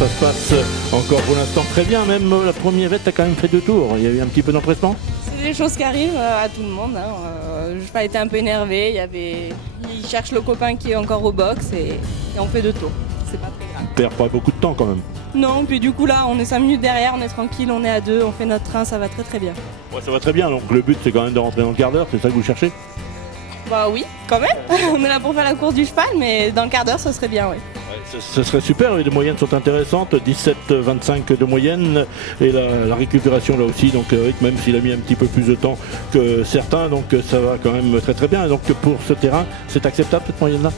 ça se passe encore pour l'instant très bien. Même la première vette a quand même fait 2 tours. Il y a eu un petit peu d'empressement. C'est des choses qui arrivent à tout le monde. Le cheval était un peu énervé. Il cherche le copain qui est encore au box et on fait 2 tours. C'est pas très grave. On perd pas beaucoup de temps quand même. Non, puis du coup là, on est 5 minutes derrière, on est tranquille, on est à 2, on fait notre train, ça va très très bien. Ouais, ça va très bien. Donc le but c'est quand même de rentrer dans le quart d'heure. C'est ça que vous cherchez? Bah oui, quand même. On est là pour faire la course du cheval, mais dans le quart d'heure, ce serait bien, oui. Ce serait super, les moyennes sont intéressantes, 17-25 de moyenne et la récupération là aussi, donc même s'il a mis un petit peu plus de temps que certains, donc ça va quand même très très bien. Donc pour ce terrain, c'est acceptable cette moyenne-là?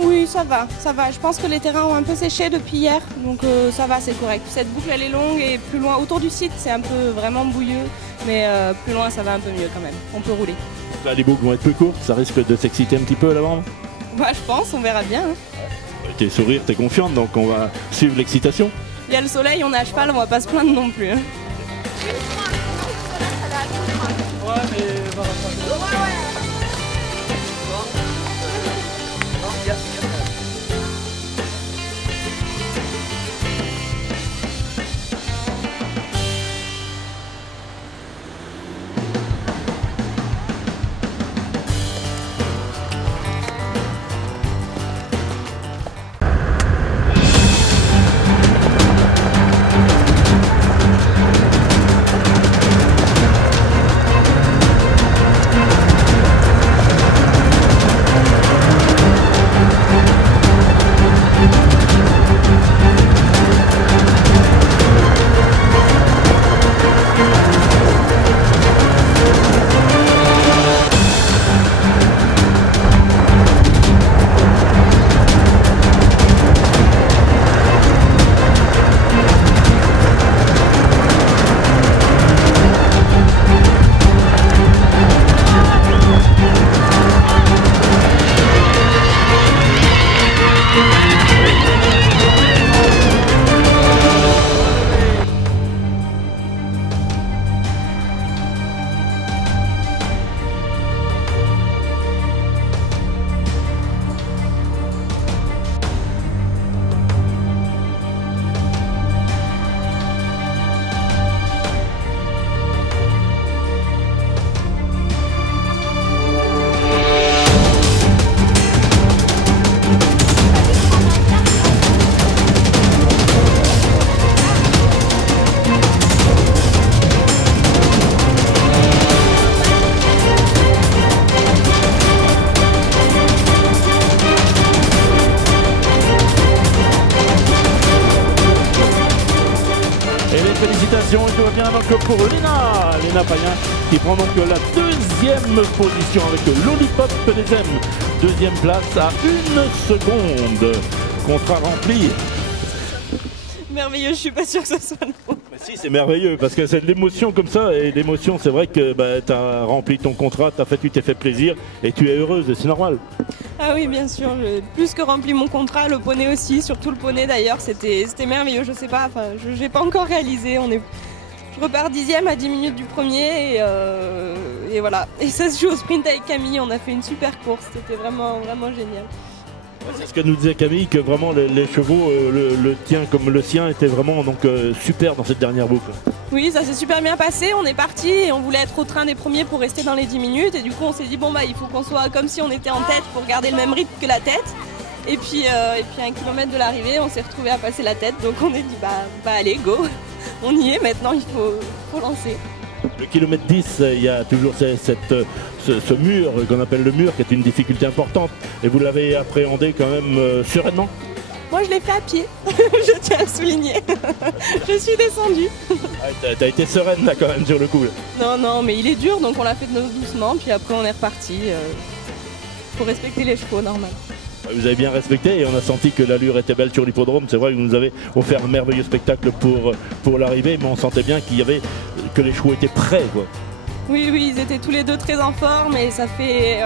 Oui, ça va, ça va. Je pense que les terrains ont un peu séché depuis hier, donc ça va, c'est correct. Cette boucle elle est longue et plus loin, autour du site, c'est un peu vraiment bouilleux, mais plus loin ça va un peu mieux quand même, on peut rouler. Là, les boucles vont être plus courtes, ça risque de s'exciter un petit peu à l'avant? Bah je pense, on verra bien. T'es sourire, t'es confiante, donc on va suivre l'excitation. Il y a le soleil, on est à cheval, on va pas se plaindre non plus. Félicitations, et tout va bien donc pour Léna Payen qui prend donc la 2e position avec Lollipop des M. 2e place à 1 seconde. Contrat rempli. Merveilleux, je suis pas sûre que ce soit long. Mais si, c'est merveilleux parce que c'est de l'émotion comme ça, et l'émotion, c'est vrai que tu as rempli ton contrat, tu t'es fait plaisir et tu es heureuse, et c'est normal. Ah oui, bien sûr, j'ai plus que rempli mon contrat, le poney aussi, surtout le poney d'ailleurs, c'était merveilleux, je sais pas, enfin, je n'ai pas encore réalisé, je repars 10e à 10 minutes du premier et voilà. Et ça se joue au sprint avec Camille, on a fait une super course, c'était vraiment, vraiment génial. C'est ce que nous disait Camille, que vraiment les chevaux, le tien comme le sien, étaient vraiment donc, super dans cette dernière boucle. Oui, ça s'est super bien passé, on est parti et on voulait être au train des premiers pour rester dans les 10 minutes et du coup on s'est dit bon bah il faut qu'on soit comme si on était en tête pour garder le même rythme que la tête. Et puis à 1 kilomètre de l'arrivée on s'est retrouvé à passer la tête, donc on est dit bah allez go, on y est maintenant, il faut lancer. Le kilomètre 10, il y a toujours ce mur qu'on appelle le mur qui est une difficulté importante, et vous l'avez appréhendé quand même sereinement? Moi je l'ai fait à pied, je tiens à souligner, je suis descendue. Ah, t'as été sereine là quand même sur le coup. Là. Non, mais il est dur donc on l'a fait doucement, puis après on est reparti. Faut respecter les chevaux, normal. Vous avez bien respecté et on a senti que l'allure était belle sur l'hippodrome. C'est vrai que vous nous avez offert un merveilleux spectacle pour l'arrivée, mais on sentait bien que les chevaux étaient prêts, quoi. Oui, ils étaient tous les deux très en forme et ça fait...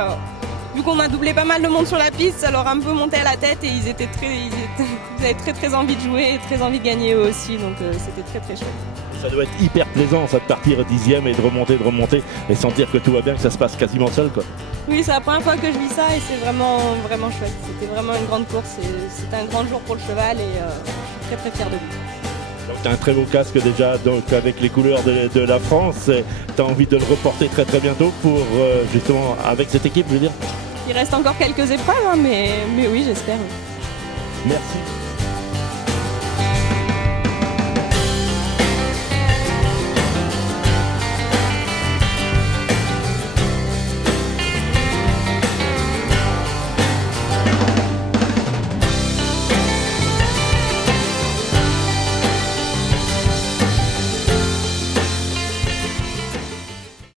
vu qu'on a doublé pas mal de monde sur la piste, ça leur a un peu monté à la tête et ils avaient très envie de jouer et très envie de gagner eux aussi, donc c'était très chouette. Ça doit être hyper plaisant ça de partir 10e et de remonter et sentir que tout va bien, que ça se passe quasiment seul, quoi. Oui, c'est la première fois que je vis ça et c'est vraiment chouette. C'était vraiment une grande course et c'était un grand jour pour le cheval et je suis très très fière de lui. Tu as un très beau casque déjà, donc avec les couleurs de la France. Tu as envie de le reporter très très bientôt pour justement avec cette équipe, je veux dire. Il reste encore quelques épreuves, hein, mais oui, j'espère. Merci.